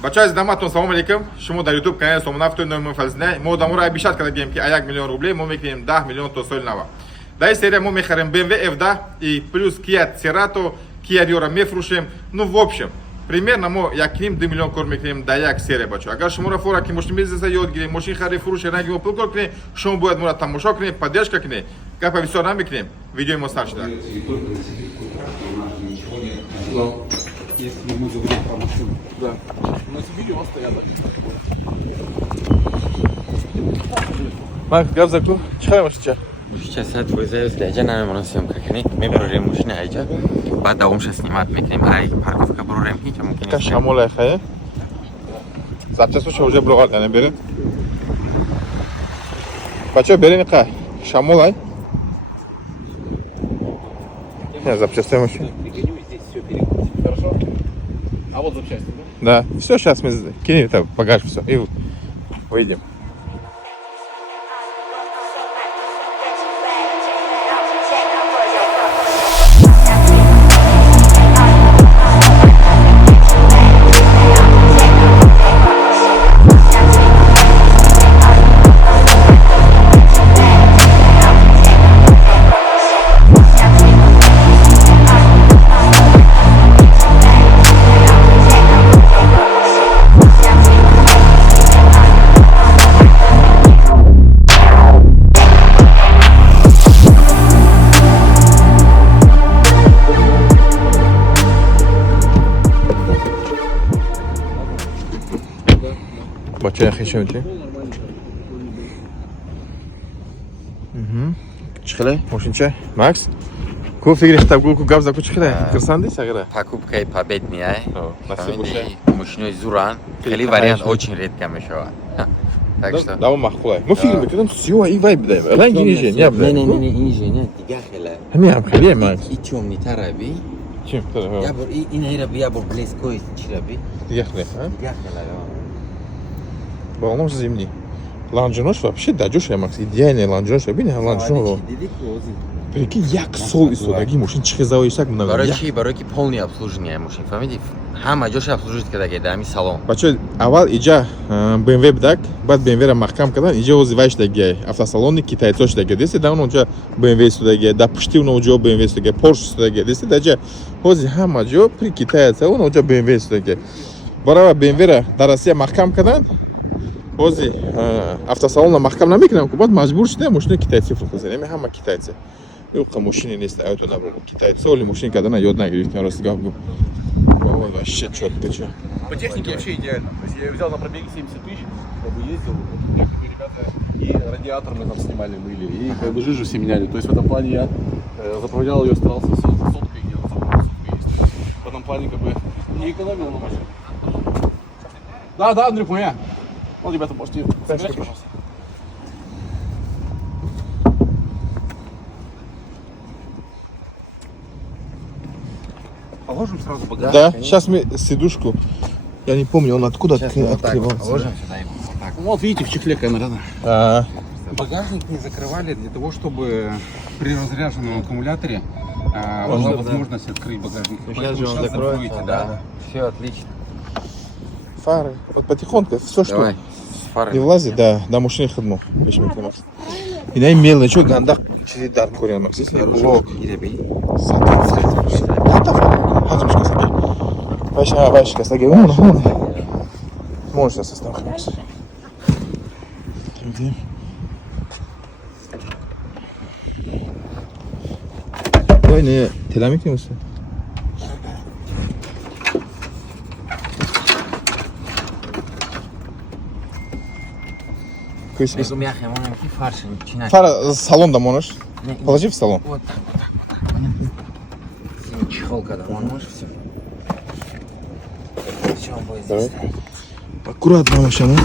Бача даматон салом алейкум. Шумо дар YouTube канали Сомонавтои номи Фазлина. Мо дар мурад бишат кардем ки 1 миллион рублей мо мекунем 10 миллион то соли нава. Дар серия мо мехарем BMW F10 и плюс Kia Cerato, Kia Rio мефрӯшем. Ну в общем, примерно мо 1,2 миллион кор мекунем дар як серия бача. Агар шуморо фора ки мошин бизнеса ёд гирем, мошин харид фурӯш ранги мо пул кор кунем, шумо бояд мора тамошо кунем, поддержка кунем. Гапа бисёр намекунем. Видеои мо старт шуда. Если мы говорим про машину. Да. У нас видео стоят. Мак, гап заку. Чиқадар машинча? Сейчас отвозаю сдача, наверное, съемка кни. Мы берем машину, айча. بعد دوم شو سنیمات میکنیم. هایی پارکوفکا بروریم هیچ ممکنه. که شامل خیلی. زبطه سو شوجه بلوغات یعنی بریم. بچه بریم که شامل های. Не, запчасти машины. Хорошо? А вот запчасти, да? Да. Все, сейчас мы кинем это, багаж, все. И выйдем. Бача хишем ти. Чиқилай? Машинча? Макс? Ку фикриш табгул ку гап заку чиқилай? Кирсанди сагара? Покупка и победная. Насиб бошад. Машиной Зуран. Хели вариант очень редко мешает. Так что. Да, махкулай. Мы фильм бекидем, всё, и вайб даем. Ранги ниже, не обдай. Не, ниже, не, дига хела. Не, амхели, Макс. И темный тараби. Чем? Я бор и наираби, я бор близкой чираби. Диахле, а? Дига хела, да. Балон зимний. Ланжинош вообще дадёшь, Макс. Идеальный ланжинош. Бини ланжинош. Прикинь, як сол и содаги машин чехизавой сак много. Бароки полное обслуживание машин. Фамилия. Хама джош обслужить когда гедами салон. Бачо, авал иджа BMW бдак, бад BMW ра махкам кадан, иджа ози вайш даги автосалони китайцош даги. Деси да он джа BMW судаги, да пушти он джа BMW судаги, Porsche судаги. Деси да джа ози хама джа при китайца он джа BMW судаги. Барава BMW ра дар Россия махкам кадан. Ози автосалонна махкам намекунам, ки баъд маҷбур шудем машини китайци фурӯхазем. Ҳама китайци. Юқа машини нест, авто набур. Китайци оли машини кадана ёд нагирифт, я рост гап гуфт. Вообще чётко чё. По технике вообще идеально. То есть я взял на пробеге 70 тысяч, как бы ездил, вот, ребята, и радиатор мы там снимали, мыли, и как бы жижу все меняли. То есть в этом плане я заправлял ее, старался соткой делать, соткой есть. В этом плане как бы не экономил на машине. Да, Андрюх, моя. Вот, ребята, можете забирать, пожалуйста. Положим сразу багаж. Да, сейчас мы сидушку. Я не помню, он откуда открывался. Положим сюда его. Вот так. Вот видите, в чехле камера, А, багажник не закрывали для того, чтобы при разряженном аккумуляторе была возможность открыть багажник. Сейчас же он закроется, да. Все отлично. фары. Вот потихоньку, все что Давай. не влазит, да, да машине ходмо. И дай мелочь, что гандах через дар курен, Макс. Если блок. Вашка, саги, можно состав, Макс. Ой, не, теламик не мусор. Фара, салон да можешь? Положи в салон. Вот так, вот так. Чехол, когда можешь, все. Все, он будет здесь стоять. Аккуратно машина.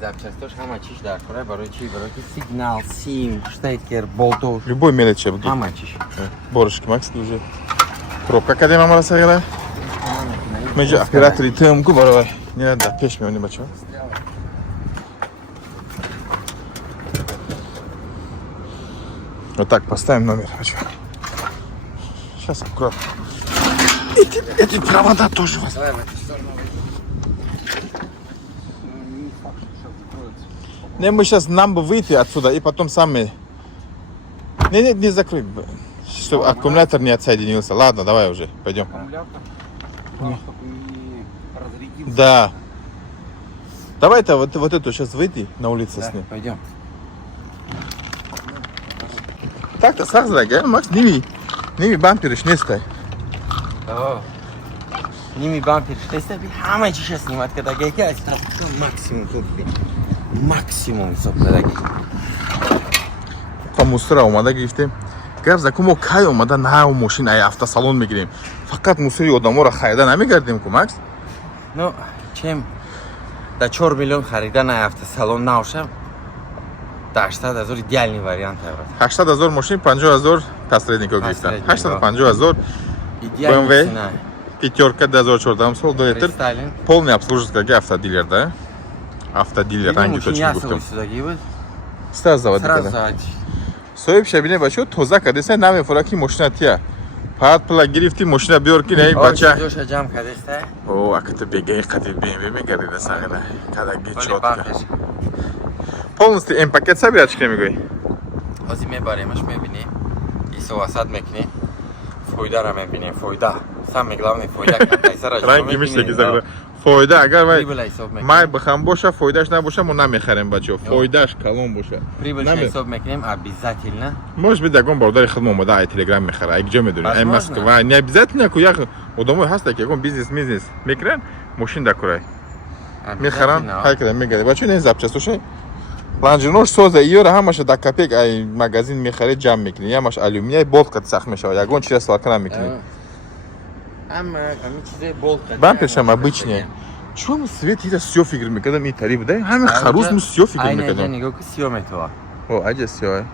Запчасть тоже хамачиш, да, барочи, сигнал, сим, штекер, болтов. Любой мелочи. Хамачиш. Борышки, Макс, уже. Пробка каде мама расагала? Мы же операторы тем губаровай. Не надо, пеш мне не бачу. Вот так поставим номер. Сейчас аккуратно. Эти провода тоже у вас. Сейчас закроется. Не, мы сейчас нам бы выйти отсюда и потом сами... Не закрой. Чтобы аккумулятор не отсоединился. Ладно, давай уже, пойдем. Аккумулятор. Чтобы не разрядился. Да. Давай-то вот эту сейчас выйти на улице с ним. Пойдем. Так-то сразу, Макс, ними бампер не стай. Ними бампер işte bir hamma чиша снимать, когда гейка, максимум тут. Максимум собственно. Та мусора омада гирифтем. Гап закум мо кай омада на машин ай автосалон мегирем. Фақат мусори одаморо хайда намегардем ку, Макс? Ну, чем до 4 миллион харидан автосалон наушам. Да, 80,000 идеальный вариант. 80,000 машин, 50,000 посредников гирифтам. 80,000 Идеальный BMW. цена. Пятерка 2004 сол до литр. Рестайлинг. Полный обслуживатель автодилер, да? Автодилер, ранги точно гуфтам. сюда гибет. Сразу заводи Сразу када. заводи. Соеб шабине бачо тоза кадеса наме фораки машина тия. Пат пла гирифти машина биор ки не бача. Доша жам кадеста. О, аката бегай кадир BMW мегарида сагада. Када ги чотка. Полностью М пакет собирать что мегой. Ози мебаремаш мебини. Исо асад мекни. Фойда ра мебини, фойда. Самый главный фойда, кайсара. Ранги миште ки загра. Фойда агар вай Прибыль исоб мекни. май бахам боша, фойдаш набоша, мы намехарем бачо. Фойдаш калон боша. Прибыль исоб мекнем обязательно. Может быть, дагон бардари хадмон да, ай телеграм мехара, ай где медуни, ай Возможно. Москва. Не обязательно куях у домой хаста, кекон бизнес мекрен, машин дакурай. Мехаран, хай когда мегари. Бачо не запчасть, слушай. Ланжинош соза иёра ҳамаша да капек ай магазин мехаре ҷамъ мекунӣ. Ямаш алюминий болткат сахт мешавад. Ягон чиз салкана мекунӣ. Ама чизе болка. Бамперш ҳам обычный. Чё мы свет ида сё фикр мекардам ин тариб да? Ҳамин харус мы сё фикр Айна мекардам. нигоҳ ки сиё метава. О, аҷа сё.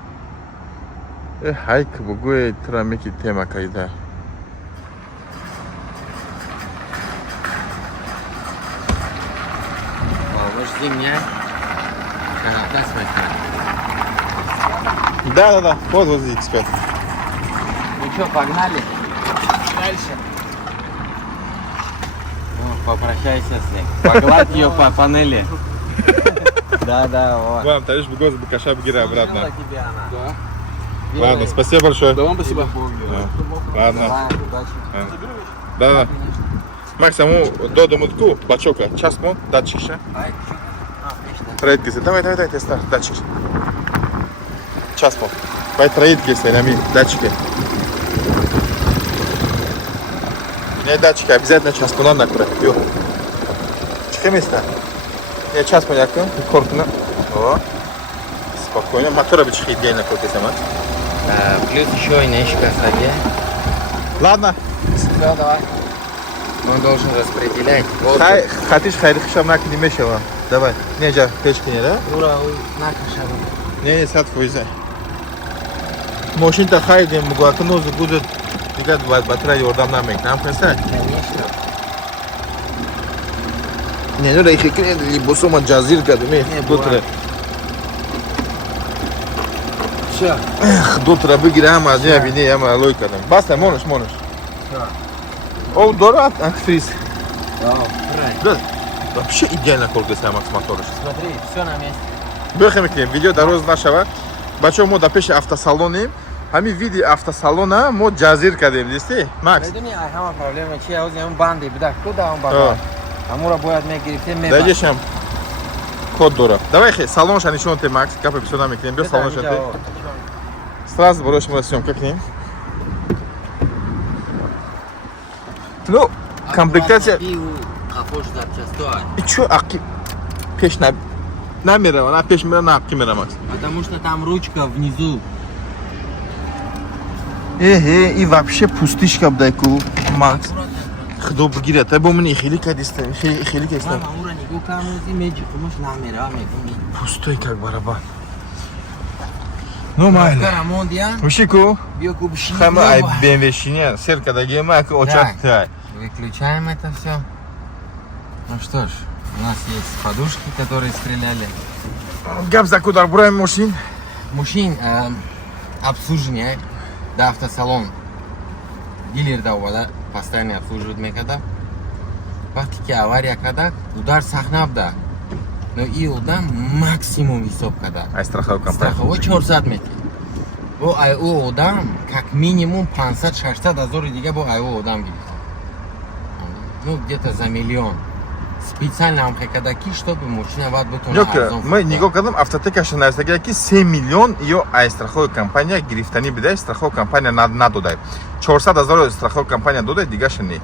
Ҳай ки бугӯи тра меки тема кайда. Овош зимняя. Канатас мекана. Да. Вот здесь X5. Ну чё, погнали? Дальше. Ну, попрощайся с ней. Погладь её по панели. Да, вот. Вам тариш бугоз букаша бгира обратно. Служила тебе она. Да. Ладно, спасибо большое. Да вам спасибо. Ладно. Давай, удачи. Да. Макс, аму додумутку бачока. Час мон датчикша. Ай, чё? Отлично. Троид кисе. Давай, теста, датчик. Час мон. Давай троид кисе, нами датчики. Не датчики, обязательно час мон накура. Ё. Чекай места. Я час мон яку, корпуна. О. Спокойно. Мотора бичихи идеально корпуса, Макс. Плюс еще и нечка саге. Ладно. Да, давай. Он должен распределять. Хай, хатиш хайрих шамак не мешала. Давай. Не, жа, пешки не, да? Ура, накашану. Не, сад фойза. Машин-то хайдем, мугуакну будет. Видать, батра йордам намек. Нам писать. Конечно. Не, ну да их и босома джазир кадуми. Дотра. Все. Эх, дотра бигирам, а я вине, я малой кадам. Баста, можешь. Все. О, дорат, антифриз. Да, правильно. Да. Вообще идеально корпуса, Макс, моторыш. Смотри, все на месте. Бехем к видео дорос нашего. Бачо мо да пеше автосалони. Хами види автосалона мо джазир кадем, дисти? Макс. Видишь, ага, проблема, че я возьму банды, беда, куда он банды? Амура боят мне говорит, все меба. Дайдеш ам код дора. Давай хе, салонша нишон те, Макс, капе писо нами к ним, бе салонша те. Сразу борош мы съемка к ним. Ну, комплектация. Ахош запчастой. И чё, аки пеш намерова, на пеш мера на апки мера, Макс. Потому что там ручка внизу. И вообще пустышка бдайку, Макс. Худо бгира, та бо мни хили кадистам, хили кадистам. Мама, ура, нику камузи меджи, кумаш намера, мекуми. Пустой как бараба. Ну, майли. Карамондия, Мушику, биокубши. хама ай бенвешиня, серка да гема, очат тай. Выключаем это все. Ну что ж, у нас есть подушки, которые стреляли. Гап за кудар браем машин. Мужчин обслуживание, да, автосалон. Дилер да вода постоянно обслуживают меня когда. Вақти ки авария када, удар сахнаб да. Но и одам максимум ҳисоб када. Ай страховая компания. Страховой 400 метр. Бо ай у одам как минимум 500-600 азор дига бо ай у одам гирифт. Ну где-то за миллион. Специально ҳам када ки чтобы машина бад бутуна Ёк, арзон. мы нигоҳ кардам автотекаша нарсага ки 3 миллион ё ай страховая компания гирифтани бидай, страховая компания надодай. 400 000 страховая компания додай, дигаша не.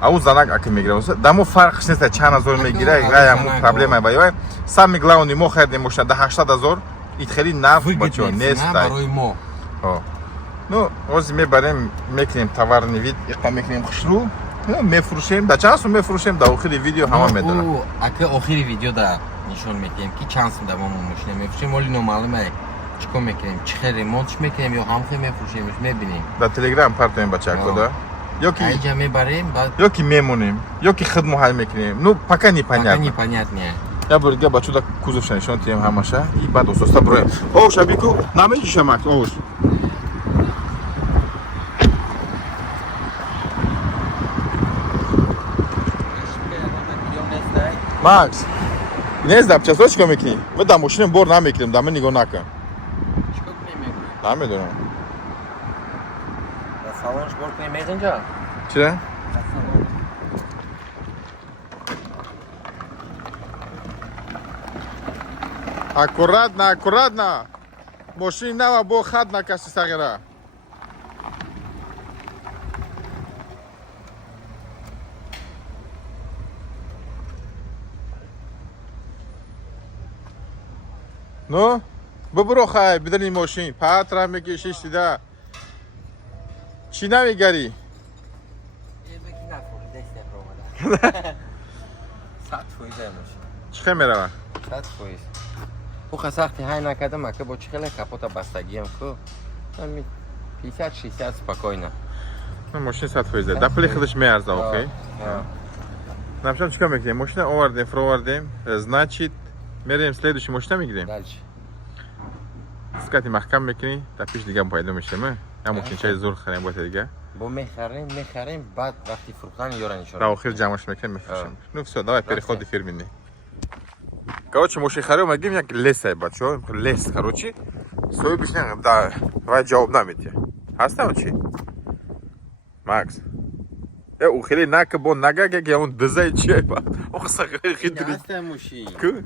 Ау занак аки мегирам. Дамо фарқш нест чанд азор мегирай, гая му проблема баёй. Сами главный мо хердем машина до 80 000 итхери нав бачо нест. Барои мо. О. Ну, оз мебарем, мекунем товарный вид, иқа мекунем хушру. мефурӯшем да чанд сум мефурӯшем да охири видео ҳама медонам ака охири видео да нишон медиҳем ки чанд сум да мо машина мефурӯшем вали номаълуме чӣ кор мекунем чӣ хел ремонтш мекунем ё ҳамхел мефурӯшем мебинем да телеграм партоем бачако да айҷа мебарем ё ки мемонем ё ки хидмо ҳал мекунем ну пока непонятно я бурга бачуда кузовша нишон тием ҳамаша и баъд ососта броем о шабику намеҷишамак ош Макс, не знам, часо чико мекунӣ? Мо дар мошинам бор намекунем, дар ман нигоҳ накун. Намедонам. Дар салонш бор кунем мезинҷа? Чира? Аккуратно. Мошини нава бо хат накаши сағира. Ну, бибуро хай, бидани мошин, патра мекишиш дида. Чӣ намегари? Чӣ хел мерава? 100%. Пуха сахти ҳай накардам, ака бо чӣ хеле капота бастагиам ку. 50-60 спокойно. Ну, мошин 100%. Да пули худаш меарза, окей? Напишам чӣ кор мекунем? Мошина овардем, фуровардем, значит, мерем следующий машина мегирем. Дальше. Скати маҳкам мекунӣ, дар пеш дигам пайдо мешем. Я мошинчаи зур харем бота дига. Бо мехарем, баъд вақти фурӯхтани ёра нишон. Да охир ҷамъаш мекунем, мефурӯшем. Ну всё, давай переходи фирменный. Короче, мошин харем агим як лесай бачо, лес, короче. Соҳибиш не, да, давай ҷавоб намедия. Ҳастам чи? Макс. У хеле нака бо нагага я он дизай чиай ба. Ох саграй хидри. Ҳастам мошин. Ку?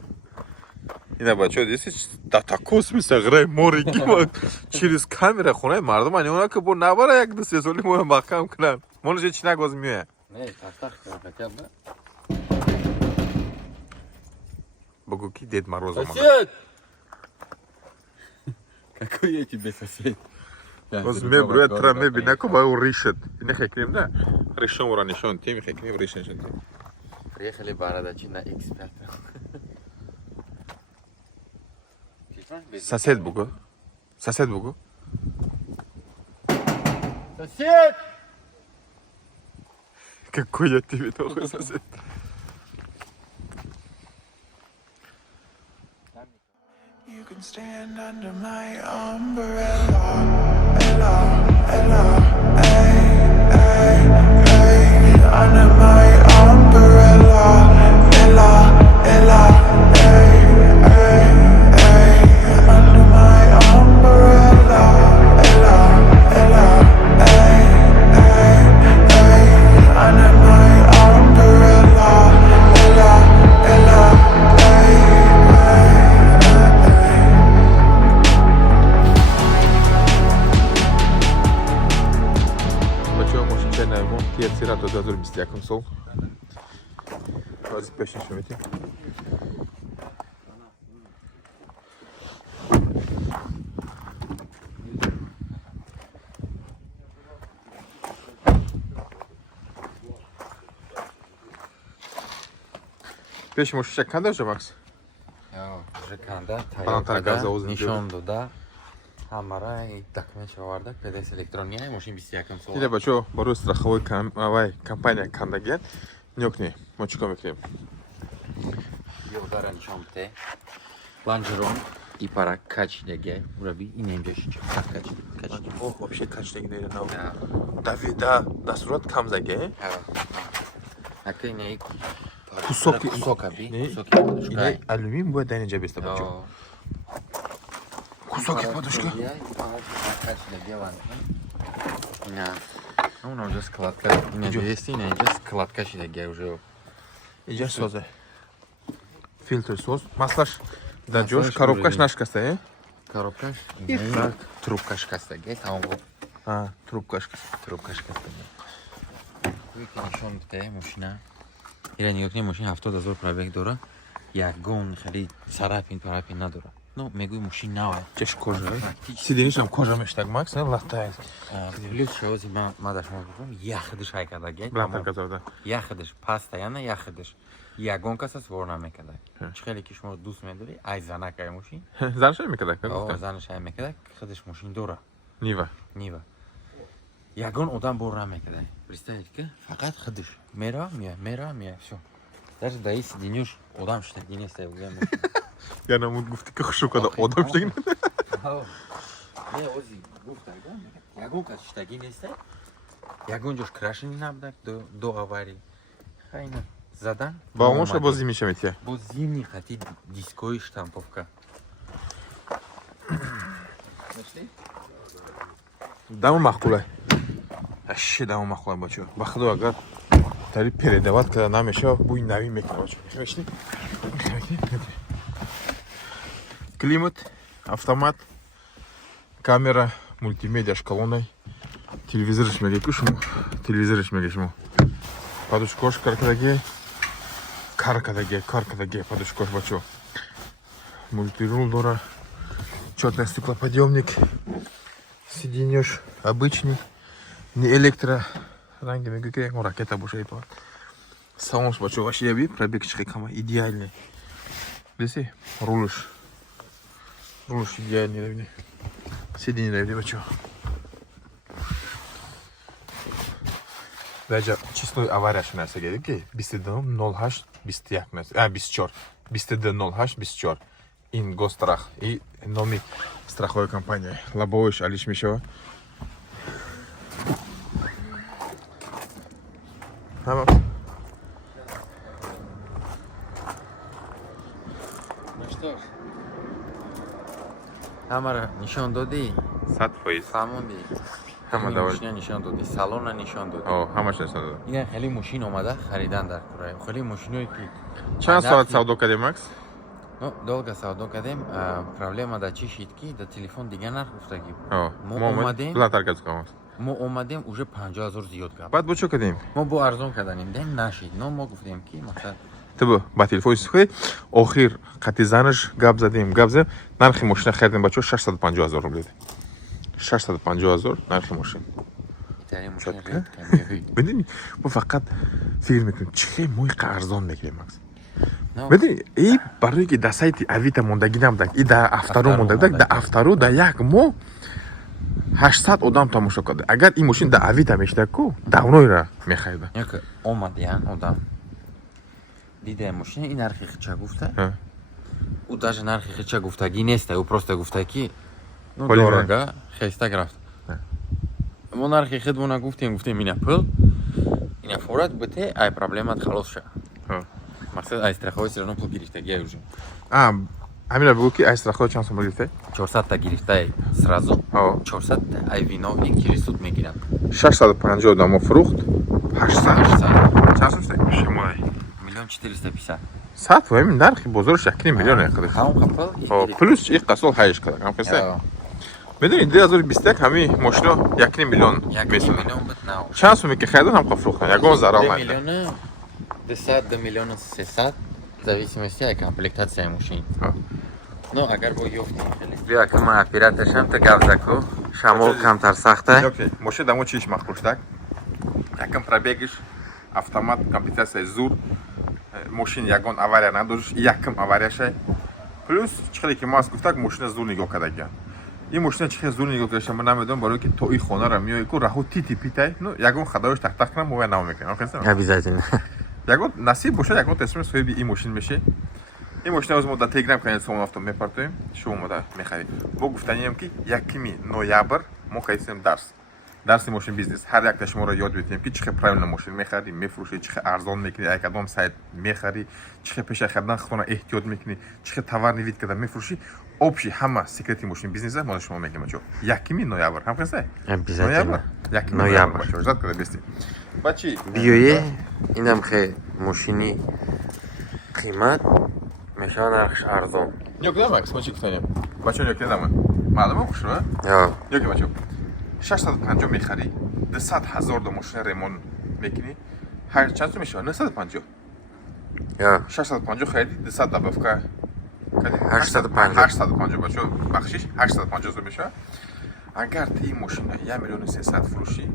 Ина бачо деси да такос мисаграй морики ва через камера хонаи мардум аниона ки бо навара як ду се соли мо маҳкам кунанд. Моно чи нагоз миёя. Не, тастах хотя бы. Богу ки Дед Мороз омад. Сосед! Какой я тебе сосед? Оз меброяд тра мебина ку ба он решет. Не хекнем да? Решом ора нишон тем хекнем решен шон тем. Приехали барадачи на эксперт. Сосед бугу. Сосед бугу. Сосед! Какой я тебе такой сосед? You can stand under my umbrella, under my umbrella, under my umbrella, under my Fiat Cerato 2021 sol. Hadi peşin şu Metin. Peşin şu kanda уже Макс? Yo, kanda. Palantar gaza uzun. Nişondu da. Hamara и документ овардак, ПДС электрония, мошин 21 сол. Иде бачо, барои страховой компания кандаген. Нёкни, мо чӣ кор мекунем? Ёдара нишон бите. Ланжерон и пара качдеге. Ураби ин инҷош чӣ кач. Ох, вообще качдеги не нав. Да вида, да сурат камзаге. Ака ин Кусок- Кусокаби. Не? Кусоки подушка. Ина алюминий будет дай неджа беста бачо. О. Кусок подушка. Ну, уже складка. Иджо. Есть, инде складка шидагия уже. Иджа созе. Фильтр соз. Маслаш. Да Маслаш Джош, коробкаш уже. нашкаста, е? Коробка. И так. Трубка шкастагия. Там А, трубкашка. трубка шкастагия. Вики нишон бите машина. Ира нигоҳ кунед машина 70,000 пробег дора. Ягон хеле царапин надора. Ну, мегӯи машин нав. Чеш кожа, е? Сидениш ҳам кожа мештаг, Макс, не? Лахта. Плюс шози мадаш мегӯям яхдиш ҳайкадагия. Блантар казавда. Яхдиш паста яна яхдиш. Ягон каса свор намекадаг. Чихеле ки шумо дӯст медорӣ, ай занакай машин. Занша мекадак, не? О, занаш ай мекадаг, худаш машин дора. Нива. Нива. Ягон одам бор намекадаг. Представете ки фақат худаш мера, всё. Даже да иси динюш одам штаги нестай буда. Я намуд гуфти ки хушу када одам штаги. Не, ози гуфтаг, да? Ягон кас штаги нестай. Ягон ҷош крашени набудаг до аварии. Хайна задан. Ба омоша бо зимиша метия. Бо зимни хати дискои штамповка. Дамо мақулай. Аши дамо мақулай бачо. Ба худо агар тари передават када намеша, буи нави мекана бачо. Мехвешти? Климат, автомат, камера, мультимедиа шкалонай. Телевизориш меге шумо. Телевизориш меге шумо. Подушкош каркадаге. Каркадаге подушкош бачо. Мультирул дора. Чётный стеклоподъемник. Сиденёж обычный. Не электро. Ранги меге как ракета буша это. Салонш бачо вообще яби пробег чхекама идеальный. Леси рулиш. Рулиш идеальный. Сиденье дай бачо. Даже число аварияш нарса гедим ки 2208 21 нарса. 24. 2208 24. Ин гострах и номи страховой компания. Лабович Алиш Мишева. Tamam. Ну что ж. Ҳамаро нишон додӣ? 100%. Фаҳмондӣ? Ҳама давай. Машина нишон додӣ, салонро нишон додӣ. О, ҳамаш нишон додам. Ина хеле машин омада харидан дар Курай. Хеле машиное ки Чанд соат савдо кардем, Макс? Ну, долго савдо кардем. Проблема да чӣ шид ки да телефон дига нарх гуфтагӣ. О, Мо омадем. Блатар казкам. Мо омадем уже 50,000 зиёд гап. Баъд бо чё кардем? Мо бо арзон карданем, дем нашид. Но мо гуфтем ки мақсад Тибо ба телефони сухе охир қати занаш гап задем. Нархи машина хардем бачо 650,000 рубли. 650,000 нархи машин. тари Чётко. машина ками. Бедини, мо фақат фикр мекунем чӣ мои арзон мегирем, Макс. Ну, Бедини, и барои ки да сайти Авито мондагӣ набудак, и да Автору мондагӣ, да Автору да як мо 800 одам тамошо карда. Агар ин машин да Авито мешдаг ку, давноира мехарида. як омадиян одам. Дида машина ин нархи хича гуфта. У даже нархи хича гуфтагӣ неста, ӯ просто гуфта ки ну Поли дорога, хеста графт. Мо нархи хидмона гуфтем ина пул, ина форат бите, ай проблемат халос ша. Мақсад ай страховой все равно пул гирифтагия уже. Ҳамина бигӯ ки ай страховой чанд сом гирифта? 400 та гирифтай сразу. 400 та ай виновник через суд мегирад. 650 одамо фурӯхт. 800. Чанд сом стек? Шимой. 1,450,000. 100 ва ин нархи бозориш 1 миллион якадаш. Ҳам хапал. Плюс ик қасол ҳайш кадак. Ҳам хеста. Медони 2021 ҳами машино 1 миллион 1 месода. миллион бит нав. Чанд соме ки харидан ҳам фурӯхтан. Ягон зарал 2 накард. миллиона 200 миллиона 300 в зависимости от комплектации машин. Ну, агар бо ёфтем хеле. Бия ки ма операторшам та гап заку. Шамол камтар сахта. Окей. Машина дамо чиш махкуш так. Якам пробегиш, автомат, комплектация зур. Машин ягон авария надориш, якам аварияша. Плюс чихеле ки мас гуфтак машина зур нигоҳ кардагия. ин машина чихел зур нигоҳ кардашам ман намедонам барои ки то ин хонара миёй ку раҳу тити питай, ну ягон хадарош тахтах кунам мо намо мекунам. Обязательно. Ягон насиб бошад ягон тасмим соҳиби ин машин меши. Ин машина мо дар Telegram канали Салон Авто мепартоем, шумо мо дар мехаред. Бо гуфтанием ки 1 ноябр мо харидем дарс. درس ماشین بیزنس هر یک شما را یاد بدیم که چه پرایم ماشین میخری میفروشی چه ارزان میکنی یک کدام سایت میخری چه پیش خدمت خودت احتیاط میکنی چه توار نوید کردن میفروشی общий همه سیکرتی ماشین بیزنس ما شما میگیم جو یکمی نویابر هم کنسه обязательно یکمی نویابر بچه زاد کرده بیستی بچه بیویه اینم خیلی ماشینی قیمت میشه نرخش ارزان yok değil mi Max? Maçı kitayım. Maçı yok değil mi? Malum mu kuşu? یا Yok ki maçı. 650 میخری 200,000 دو ماشین ریمون میکنی هر چند تو میشه 950 یا 650 خریدی 200 دبافکا 850 850 بچه بخشش 850 رو میشه اگر این ماشین 1,300,000 فروشی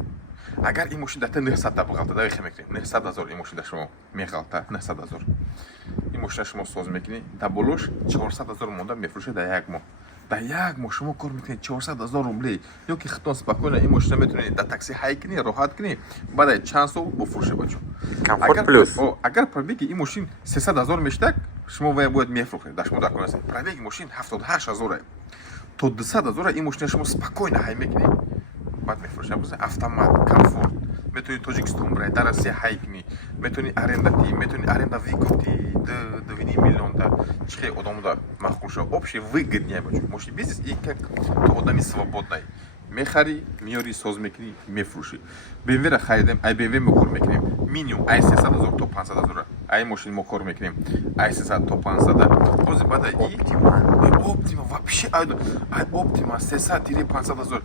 اگر این ماشین دته 900 دبغالتا دقیقه میکنی 900,000 این ماشین شما میغالتا 900,000 این ماشین شما ساز میکنی دبلوش 400,000 مونده میفروشه در یک ماه در یک ماه شما کار میکنید 400,000 روبلی یا که خطا سپاکونه این ماشین میتونید در تاکسی های کنی راحت کنی بعد چند سال بفروشه بچه کامفورت پلوس اگر پرابیگ این ماشین 300,000 میشتک شما باید میفروخید در شما در کنید پرابیگ ماشین 78,000 تو 200,000 این ماشین شما سپاکونه های میکنی بعد میفروشه بس автомат کامفورت میتونی تاجیکستان برای در روسیه های کنی میتونی арендати میتونی аренда выкупить до 2 миллион да чьи одому да махкуша общий выгоднее бачу может бизнес и как то одами свободный мехари миори соз мекни мефруши BMW ра харидем ай BMW мокор мекнем минимум ай 300,000 то 500,000 ай машин мокор мекнем ай 300 то 500 рози бада и оптима вообще ай оптима 300-500,000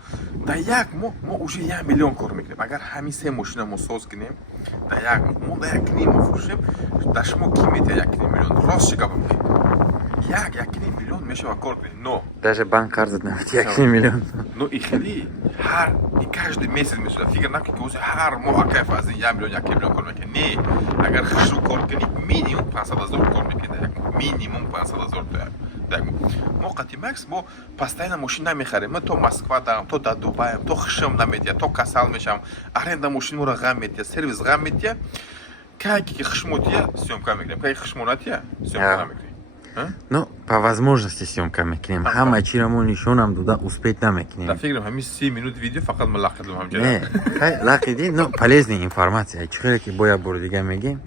да як мо уже 1 миллион кор мекнем агар ҳамин се машина мо соз кинем да як мо да як кни мо фурӯшем да шумо ки мете 1 миллион рост шигаба мекунед як миллион мешава кор кунед но даже банк қарз намед 1 миллион но и хели ҳар и каждый месяц мешава фикр накунед ки ози ҳар моҳ акайф аз 1 миллион кор мекунед не агар хушрӯ кор кунӣ минимум 500,000 кор мекунед минимум 500,000 мо қати макс мо постоянно мошин намехарем то москва дарам то дар дубаем то хушам наметия то касал мешам аренда мошин моро ғам метия сервис ғам метия кайки ки хушмотия съёмка мекунем кайки хушмонатия съёмка намекунем ну по возможности съёмка мекунем ҳама чиро мо нишонам дода успех намекунем да фикрам ҳамин 30 минут видео фақат мо лақидем ҳамҷа не лақиди но полезная информация чихеле ки боя бор дига мегем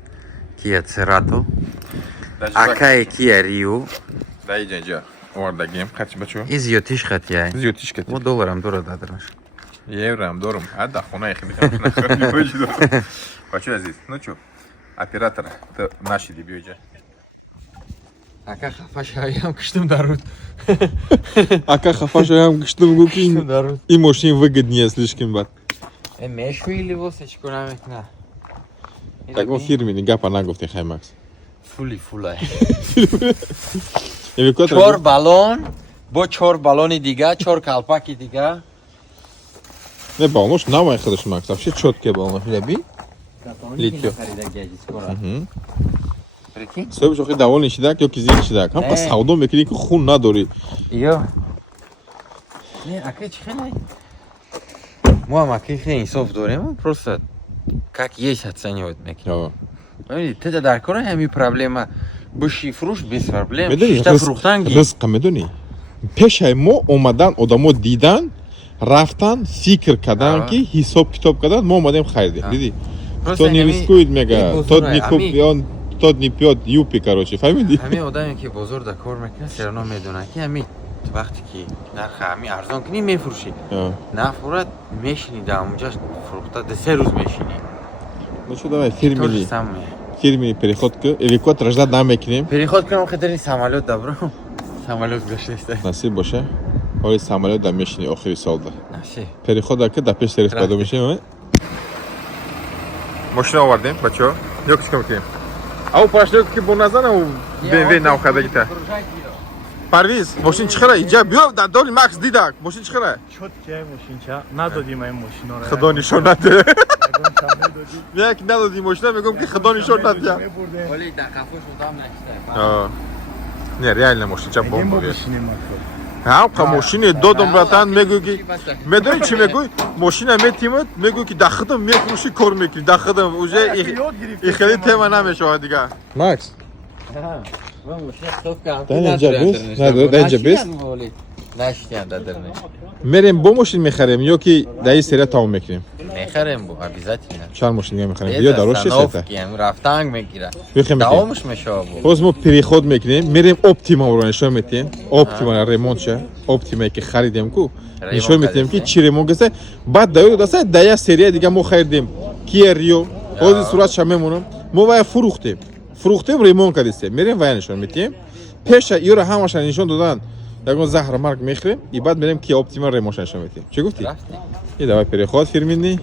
кия церато акае кия рио да иҷанҷа овардагием қачи бачо и зиётиш хатия зиётиш кати мо долларам дорад адраш еврам дорам ада хонаи хидмат бачо азиз ну чӯ оператор ты нашиди биёҷа ака хафа шавам киштум даруд ака хафа шавам киштум гу ки ин мошин выгоднее слишком бад мешӯили восе чӣ кор намекуна так он фирмени гапа нагуфтем хай макс фули фулай эвакуатор 4 баллон бо 4 баллони дига 4 калпаки дига не балнош навай худаш макс вообще чёткие балнош яби литё соҳиб шохи давол нишидак ё ки зил нишидак ҳам савдо мекунӣ ки хун надорӣ ё не ака чӣ хеле мо ҳам ака хеле инсоф дорем просто как есть оценивать мекунем ты дар кори ҳамин проблема буши фурӯш без проблем шишта фурӯхтан ги ризқа медонӣ пешаи мо омадан одамо дидан рафтан фикр кардан ки ҳисоб китоб кардан мо омадем харидем диди кто не рискует мега тот не пьет юпи короче фаҳмиди ҳамин одаме ки бозор да кор мекунад все равно медонад ки ҳамин вақте ки нархи ҳамин арзон кунӣ мефурӯшӣ нафурад мешинӣ да онҷа фурӯхта да 3 рӯз мешинӣ ну что давай фирмени переход ку эвакуатор ждат намекунем переход кунам хатари самолёт добро самолёт гашта насиб боша ҳоли самолёт да мешини охири солда насиб перехода ки да пеш сервис пайдо мешем мошина овардем бачаҳо ёк чико мекунем ау пашнёк ки бо назанам BMW навхадагита парвиз мошин чӣ хара иҷа биё дар дори макс дидак мошин чӣ хара чоткия мошинча надодим ин мошиноро худо нишон наде як надоди мошина мегӯм ки худо нишон надия оли дар қафош одам накиста не реально мошинча бомба ҳамқа мошине додам братан мегӯй ки медони чӣ мегӯй мошина метимад мегӯй ки дар худам мефурӯшӣ кор мекунӣ дар худам уже и хеле тема намешавад дига макс дай инҷа бис نشتیم دادرنش میریم با ماشین میخریم یا که در این سری تمام میکنیم؟ میخریم بو обязательно چند ماشین دیگه میخریم؟ یا دروش چه کیم رفتنگ میگیره بخیم دوامش میشه بو باز ما پریخود میکنیم میریم اپتیما رو نشون میدیم اپتیما ریمونت شه اپتیما که خریدیم کو نشون میدیم که چی ریمونت گسته بعد دایو دسته دایا سری دیگه ما خریدیم کیا ریو باز صورت شممونم ما وای فروختیم ریمونت کردیم میریم وای نشون میدیم پیش یورو همش نشون دادن یگان زهر مرگ میخریم ای بعد میریم کیا اپتیما ریمونت نشون میدیم چی گفتی ای давай переход фирменный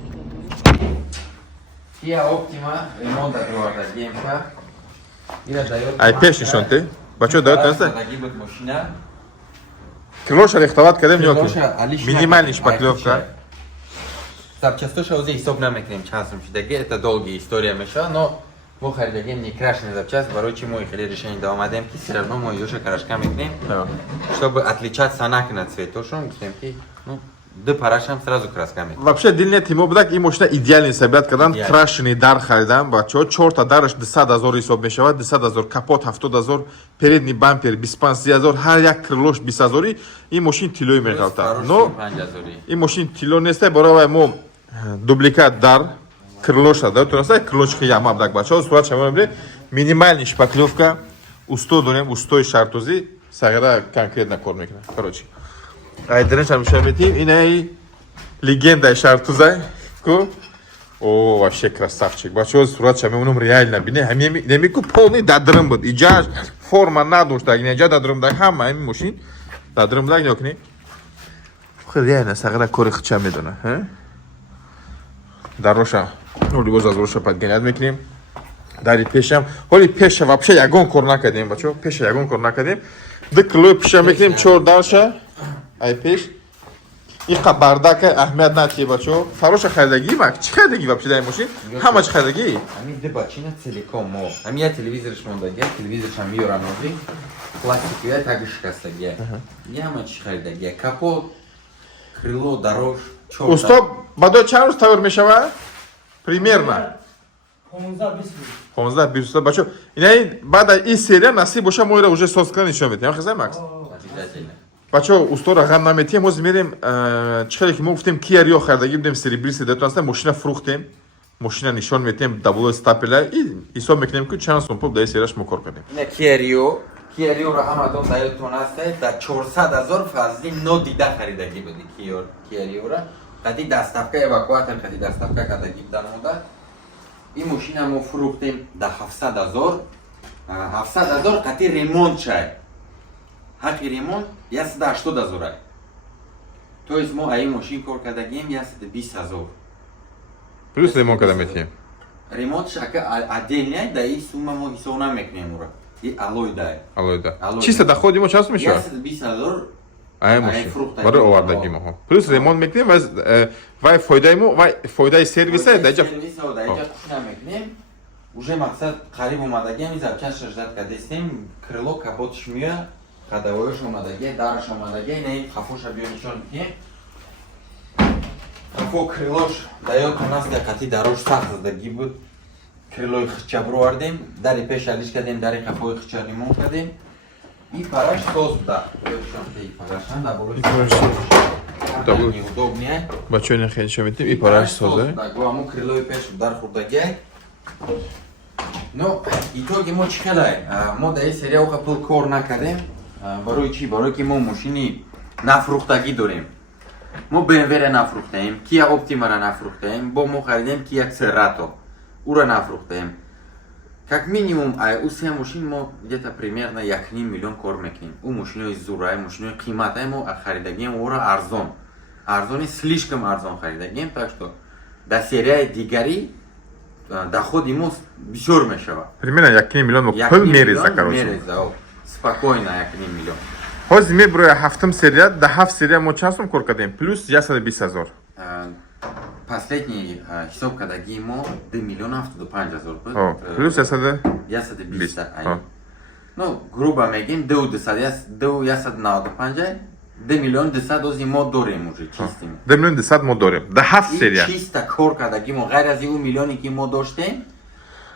Kia Optima ремонт дадим ка ира даёт ай пеш нишон ты бачо даёт наста нагибет машина крылоша рихтоват кардем ё Крылоша алишна минимальный шпаклёвка запчастоша узе ҳисоб намекунем чанд сум шидаги это долгая история меша но мо харидагем не крашеный запчаст барои чи мо хеле решение да омадем ки все равно мо ёша карашка мекунем чтобы отличаться наконец цветошон гуфтем ки ну ду парашам сразу краска мекунем вообще дилне тимо будак ин мошина идеальный сабят кардан крашеный дар харидам бачо 4 та дараш 200 000 ҳисоб мешавад 200 000 капот 70 000 передний бампер 25 000 ҳар як крылош 20 000 ин мошин тилои мехалта но ин мошин тило нест барои мо дубликат дар крылоша да тунаса крылочка яма будак бачо сурат шама бе минимальный шпаклёвка усто дорем устои шартузи сагара конкретно кор мекунад короче ай дренч ҳамеша метим инаи легенда шартузай ку о вообще красавчик бачо сурат шамемунам реально бине ҳамин немику полный дадрым буд иҷа форма надошт инаҷа дадрым даг ҳама ҳамин мошин дадрым даг ёкни реально сагара кори хича медона дароша ҳоли боз аз роша подгонят мекунем дари пешам ҳоли пеша вообще ягон кор накардем бачо пеша ягон кор накардем ду килои пеша мекунем 4 дарша ай пеш иқа бардака аҳамият надиҳи бачо фароша харидаги мак чӣ харидаги вообще дар ин мошин ҳама чӣ харидаги ҳамин ду бачина целиком мо ҳамин я телевизорш мондаги телевизорша миёранози пластикия таги шикастаги яма чӣ харидаги капот крыло дарош усто бадои чанд рӯз тайёр мешавад примерно 15-20 бачо инаи баъд аз ин серия насиб боша мо ира уже соз кардан нишон медиҳем хизай макс бачо устора ғам наметиҳем ҳозир мерем чӣ хеле ки мо гуфтем кия рио харидаги будем серебриси датонаста мошина фурӯхтем мошина нишон метем даблои стапела и ҳисоб мекунем ки чанд сум пул дар ин серияш мо кор кардем ина кия риоро ҳаматон даётон аста дар 400 000 фазли нодида харидаги буди кия риоро қади даставка эвакуатор қади даставка кадаги дамода ин мошина мо фурӯхтем дар 700 000 700 000 қати ремонт шай ҳаққи ремонт 180 000 то есть мо аин мошин кор кардагем 120 000 плюс ремонт карда метиҳем ремонт шака отдельная да и сумма мо ҳисоб намекунем ура и алойда чиста да ходи мо чанд сум мешавад 120 000 ай мошин барои овардаги мо плюс ремонт мекунем вай фоидаи мо вай фоидаи сервиса даҷа кушна мекунем уже мақсад қариб омадагем и запчаст шаждат кардестем крыло капотш мия ходовоиш омадаги дараш омадаги инаи хафоша биё нишон мекунем хафо крылош даётон аста қати дарош сахт задаги буд крылои хича бировардем дари пеш алиш кардем дари хафои хича ремонт кардем и параш соз буда неудобния бачо ина хеле нишон метиҳем и параш соза мо крылои пеш дар хурдаги но итоги мо чӣ хелай мо дар ин серия оқа пул кор накардем барои чӣ барои ки мо мошини нафрӯхтагӣ дорем мо бмвро нафрӯхтаем кия оптимаро нафрӯхтаем бо мо харидем кия церато уро нафрӯхтаем как минимум у се мошин мо где-то примерно 1,5 миллион кор мекунем у мошинои зурай мошинои қиматай мо харидагем оро арзони слишком арзон харидагем так что дар серияи дигари доходи мо бисёр мешавад примерно 1,5 миллион мо пул мереза короче спокойно 1,5 миллион ҳозир мебуроя ҳафтум серия да 7 серия мо чанд сум кор кардем плюс 120 000 последний ҳисоб кардаги мо 2 миллион 75 000 буд плюс 120 ну грубо мегем 295 2 миллион 200 ози мо дорем уже чистим 2 миллион 200 мо дорем да 7 серия чиста кор кардаги мо ғайр аз ин миллионе ки мо доштем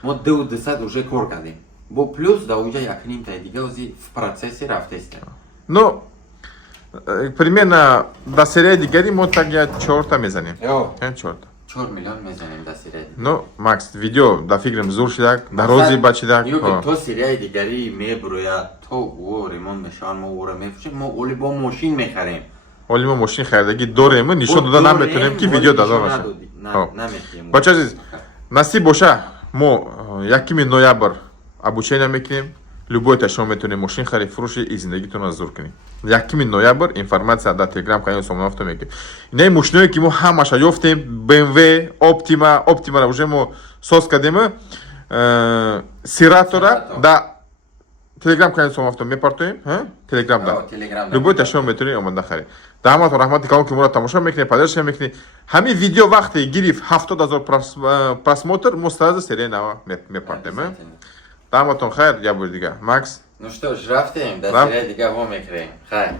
мо 200 уже кор кардем бо плюс да уҷа 1,5 дига ози в процесси рафтестем но примерно до серии дигери мы так я чёрта мезаним. Йо, Чёрта. 4 миллион мезанем да серия. Ну, Макс, видео да фигрем зур шидак, да рози бачидак. Ё ки то серия дигари меброяд, то о ремонт мешан мо ура мефчим, мо оли бо машин мехарем. Оли мо машин харидаги дорем, мы нишон дода наметунем ки видео дада баша. Наметем. Бача азиз, насиб боша, мо 1 ноябр обучение мекунем. Любой та шумо метонем машин харид фурӯши и зиндагитон аз зур кунем. 1 ноябр информация дар Telegram канали Сомонавто мекунем. Инаи машиное ки мо ҳамаша ёфтем, BMW, Optima уже мо соз кардем, Serato да Telegram канали Сомонавто мепартоем, Telegram да. Любой та шумо метонем омада харид. Даҳматон раҳмати калон ки моро тамошо мекунем, падарша мекунем. Ҳамин видео вақте гирифт 70000 просмотр, мо сразу серия нава мепартем. Даҳматон хайр, я буду дига. Макс. Ну что ж, рафтем, до серия дига во мекрем. Хайр.